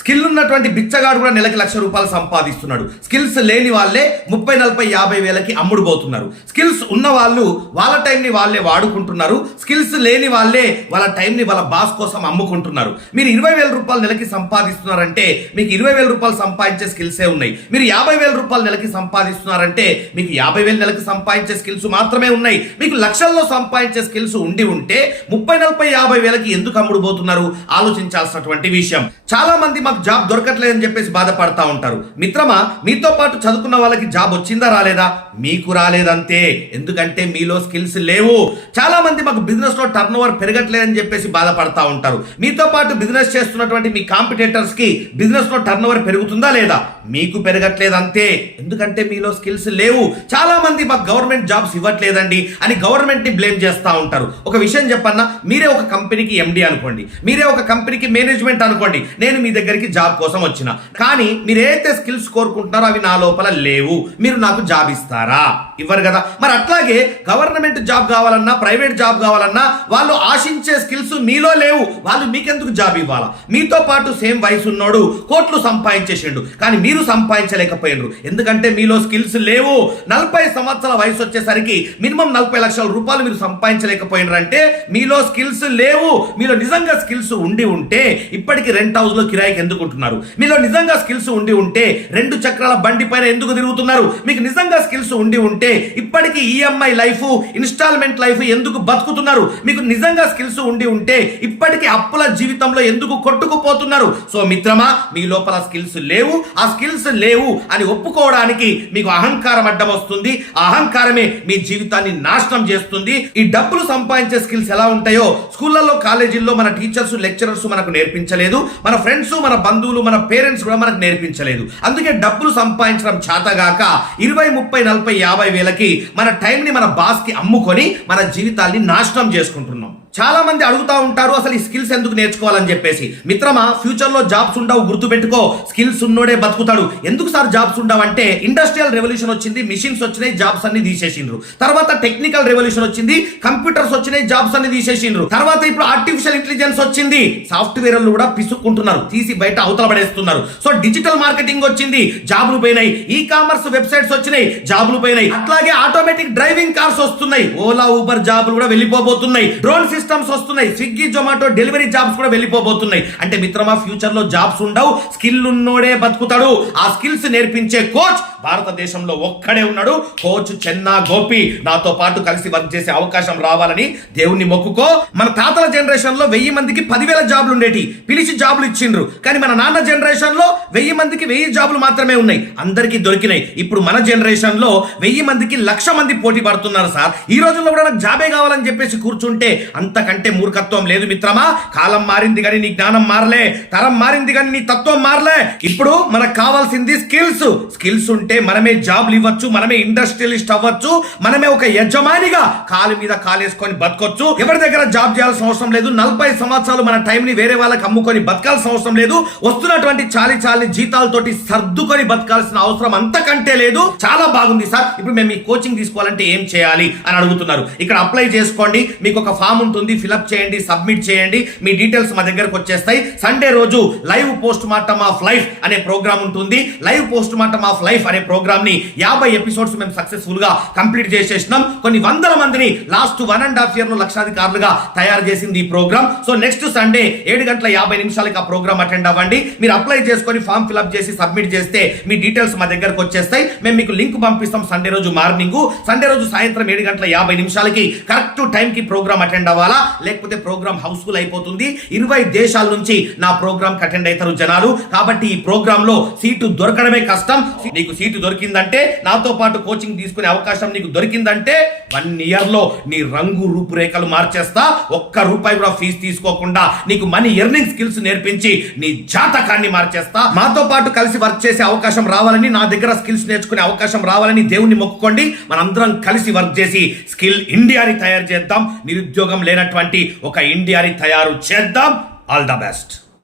Skill ఉన్నటువంటి బిచ్చగాడు కూడా నెలకి ₹1,00,000 సంపాదిస్తున్నాడు. స్కిల్స్ లేని వాళ్ళే 30, 40, 50 వేలకి అమ్ముడుపోతున్నారు. స్కిల్స్ ఉన్న వాళ్ళు వాళ్ళ టైంని వాళ్ళే వాడుకుంటున్నారు. స్కిల్స్ లేని వాళ్ళే వాళ్ళ టైంని వాళ్ళ బాస్ కోసం అమ్ముకుంటున్నారు. మీరు ₹20,000 నెలకి సంపాదిస్తున్నారంటే మీకు ₹20,000 సంపాదించే స్కిల్సే ఉన్నాయి. మీరు ₹50,000 నెలకి సంపాదిస్తున్నారంటే మీకు 50,000 నెలకి సంపాదించే స్కిల్స్ మాత్రమే ఉన్నాయి. మీకు లక్షల్లో సంపాదించే స్కిల్స్ ఉండి ఉంటే 30, 40, 50 వేలకి ఎందుకు అమ్ముడుపోతున్నారు? ఆలోచించాల్సినటువంటి విషయం. చాలా మంది మాకు జాబ్ దొరకట్లేదని చెప్పేసి బాధపడతా ఉంటారు. మిత్రమా, మీతో పాటు చదువుకున్న వాళ్ళకి జాబ్ వచ్చిందా రాలేదా? మీకు రాలేదంతే. ఎందుకంటే మీలో స్కిల్స్ లేవు. చాలా మంది మాకు బిజినెస్ లో టర్న్ ఓవర్ పెరగట్లేదని చెప్పేసి బాధపడతా ఉంటారు. మీతో పాటు బిజినెస్ చేస్తున్నటువంటి మీ కాంపిటేటర్స్ కి బిజినెస్ లో టర్న్ ఓవర్ పెరుగుతుందా లేదా? మీకు పెరగట్లేదు అంతే. ఎందుకంటే మీలో స్కిల్స్ లేవు. చాలా మంది మాకు గవర్నమెంట్ జాబ్స్ ఇవ్వట్లేదండి అని గవర్నమెంట్ ని బ్లేమ్ చేస్తూ ఉంటారు. ఒక విషయం చెప్పన్నా, మీరే ఒక కంపెనీకి ఎండి అనుకోండి, మీరే ఒక కంపెనీకి మేనేజ్మెంట్ అనుకోండి. నేను మీ దగ్గరికి జాబ్ కోసం వచ్చిన, కానీ మీరు ఏదైతే స్కిల్స్ కోరుకుంటున్నారో అవి నా లోపల లేవు. మీరు నాకు జాబ్ ఇస్తారా? ఇవ్వరు కదా. మరి అట్లాగే గవర్నమెంట్ జాబ్ కావాలన్నా ప్రైవేట్ జాబ్ కావాలన్నా వాళ్ళు ఆశించే స్కిల్స్ మీలో లేవు. వాళ్ళు మీకెందుకు జాబ్ ఇవ్వాలా? మీతో పాటు సేమ్ వయసు ఉన్నోడు కోట్లు సంపాదించేసిండు, కానీ మీరు సంపాదించలేకపోయినరు. ఎందుకంటే మీలో స్కిల్స్ లేవు. 40 సంవత్సరాల వయసు వచ్చేసరికి మినిమం ₹40 లక్షలు మీరు సంపాదించలేకపోయినారంటే మీలో స్కిల్స్ లేవు. మీలో నిజంగా స్కిల్స్ ఉండి ఉంటే ఇప్పటికి రెంట్ హౌస్ లో కిరాయికి ఎందుకు ఉంటున్నారు? మీలో నిజంగా స్కిల్స్ ఉండి ఉంటే 2 చక్రాల బండి పైన ఎందుకు తిరుగుతున్నారు? మీకు నిజంగా స్కిల్స్ ఉండి ఉంటే ఇప్పటికి ఈఎంఐ లైఫ్, ఇన్స్టాల్మెంట్ లైఫ్ ఎందుకు బతుకుతున్నారు? మీకు నిజంగా స్కిల్స్ ఉండి ఉంటే ఇప్పటికి అప్పుల జీవితంలో ఎందుకు కొట్టుకుపోతున్నారు? సో మిత్రమా, మీ లోపల స్కిల్స్ లేవు. ఆ స్కిల్స్ లేవు అని ఒప్పుకోవడానికి మీకు అహంకారం అడ్డం వస్తుంది. ఆ అహంకారమే మీ జీవితాన్ని నాశనం చేస్తుంది. ఈ డబ్బులు సంపాదించే స్కిల్స్ ఎలా ఉంటాయో స్కూళ్ళల్లో కాలేజీల్లో మన టీచర్స్ లెక్చరర్స్ మనకు నేర్పించలేదు. మన ఫ్రెండ్స్, మన బంధువులు, మన పేరెంట్స్ కూడా మనకు నేర్పించలేదు. అందుకే డబ్బులు సంపాదించడం చేతగాక 20, 30, 40, 50 వేలకి మన టైంని మన బాస్కి అమ్ముకొని మన జీవితాన్ని నాశనం చేసుకుంటున్నాం. చాలా మంది అడుగుతా ఉంటారు, అసలు ఈ స్కిల్స్ ఎందుకు నేర్చుకోవాలని చెప్పేసి. మిత్రమా, ఫ్యూచర్ లో జాబ్స్ ఉండవు, గుర్తుపెట్టుకో. స్కిల్స్ ఉన్నోడే బతుకుతాడు. ఎందుకు సార్ జాబ్స్ ఉండవంటే, ఇండస్ట్రియల్ రెవల్యూషన్ వచ్చింది, మిషన్స్ వచ్చినాయి, జాబ్స్ అన్ని తీసేసిండ్రు. తర్వాత టెక్నికల్ రెవల్యూషన్ వచ్చింది, కంప్యూటర్స్ వచ్చినాయి, జాబ్స్ అన్ని తీసేసిండ్రు. తర్వాత ఇప్పుడు ఆర్టిఫిషియల్ ఇంటెలిజెన్స్ వచ్చింది, సాఫ్ట్వేర్లు కూడా పిసుక్కుంటున్నారు, తీసి బయట అవతల పడేస్తున్నారు. సో డిజిటల్ మార్కెటింగ్ వచ్చింది, జాబ్లు పోయినాయి. ఈ కామర్స్ వెబ్సైట్స్ వచ్చినాయి, జాబ్లు పోయినాయి. అట్లాగే ఆటోమేటిక్ డ్రైవింగ్ కార్స్ వస్తున్నాయి, ఓలా ఊబర్ జాబ్లు కూడా వెళ్ళిపోబోతున్నాయి. డ్రోన్ సిస్టమ్స్ వస్తున్నాయి, స్విగ్గీ జొమాటో డెలివరీ జాబ్స్ కూడా వెళ్ళిపోబోతున్నాయి. అంటే మిత్రమా, ఫ్యూచర్ లో జాబ్స్ ఉండవు, స్కిల్ ఉన్నోడే బతుకుతాడు. ఆ స్కిల్స్ నేర్పించే కోచ్ భారతదేశంలో ఒక్కడే ఉన్నాడు, కోచ్ చెన్నా గోపి. నాతో పాటు కలిసి వర్క్ చేసే అవకాశం రావాలని దేవుణ్ణి మొక్కుకో. మన తాతల జనరేషన్ లో 1000 మందికి 10,000 జాబ్లు ఉండేటి, పిలిచి జాబ్లు ఇచ్చిండ్రు. కానీ మన నాన్న జనరేషన్ లో 1000 మందికి 1000 జాబ్లు మాత్రమే ఉన్నాయి, అందరికీ దొరికినాయి. ఇప్పుడు మన జనరేషన్ లో 1000 మందికి 1,00,000 మంది పోటీ పడుతున్నారు. సార్, ఈ రోజుల్లో కూడా నాకు జాబే కావాలని చెప్పేసి కూర్చుంటే అంతకంటే మూర్ఖత్వం లేదు మిత్రమా. కాలం మారింది కానీ నీ జ్ఞానం మారలే, తరం మారింది కానీ నీ తత్వం మారలే. ఇప్పుడు మనకు కావాల్సింది స్కిల్స్. స్కిల్స్ ఉంటే మనమే జాబ్లు ఇవ్వచ్చు, మనమే ఇండస్ట్రియలిస్ట్ అవ్వచ్చు, మనమే ఒక యజమానిగా కాలు మీద కాలేసుకొని బతకొచ్చు. ఎవరి దగ్గర జాబ్ చేయాల్సిన అవసరం లేదు. 40 సంవత్సరాలు మన టైం ని వేరే వాళ్ళకి అమ్ముకొని బతకాల్సిన అవసరం లేదు. వస్తున్నటువంటి చాలి జీతాలతోటి సర్దుకొని బతకాల్సిన అవసరం అంతకంటే లేదు. చాలా బాగుంది సార్, ఇప్పుడు మేము ఈ కోచింగ్ తీసుకోవాలంటే ఏం చేయాలి అని అడుగుతున్నారు. ఇక్కడ అప్లై చేసుకోండి, మీకు ఒక ఫామ్ ఉంటుంది, ఫిలప్ చేయండి, సబ్మిట్ చేయండి, మీ డీటెయిల్స్ మా దగ్గరకు వచ్చేస్తాయి. సండే రోజు live post mortem of life అనే ప్రోగ్రామ్ ఉంటుంది. Live post mortem of life అనే ప్రోగ్రామ్ ని 50 ఎపిసోడ్స్ మేము సక్సెస్ఫుల్ గా కంప్లీట్ చేసేసినాం. కొన్ని వందల మందిని లాస్ట్ 1.5 year లో లక్షాధికారులుగా తయారు చేసింది ఈ ప్రోగ్రామ్. సో నెక్స్ట్ సండే 7:50 ఆ ప్రోగ్రామ్ అటెండ్ అవ్వండి. మీరు అప్లై చేసుకొని ఫామ్ ఫిలప్ చేసి సబ్మిట్ చేస్తే మీ డీటెయిల్స్ మా దగ్గరకు వచ్చేస్తాయి. మేము మీకు లింక్ పంపిస్తాం. సండే రోజు మార్నింగ్, సండే రోజు సాయంత్రం 7:50 కరెక్ట్ టైం కి ప్రోగ్రామ్ అటెండ్ అవ్వాలా, లేకపోతే ప్రోగ్రామ్ హౌస్ఫుల్ అయిపోతుంది. 20 దేశాల నుంచి నా ప్రోగ్రామ్ కి అటెండ్ అవుతారు జనాలు. కాబట్టి ఈ ప్రోగ్రామ్ లో సీటు దొరకడమే కష్టం. నీకు సీటు దొరికిందంటే, నాతో పాటు కోచింగ్ తీసుకునే అవకాశం నీకు దొరికిందంటే 1 year లో నీ రంగు రూపురేఖలు మార్చేస్తా. ₹1 కూడా ఫీజు తీసుకోకుండా నీకు మనీ ఎర్నింగ్ స్కిల్స్ నేర్పించి నీ జాతకాన్ని మార్చేస్తా. మాతో పాటు కలిసి వర్క్ చేసే అవకాశం రావాలని, నా దగ్గర స్కిల్స్ నేర్చుకునే అవకాశం రావాలని దేవుణ్ణి మొక్కుకోండి. మనందరం కలిసి వర్క్ చేసి స్కిల్ ఇండియాని తయారు చేద్దాం. నిరుద్యోగం లేనటువంటి ఒక ఇండియాని తయారు చేద్దాం. All the best.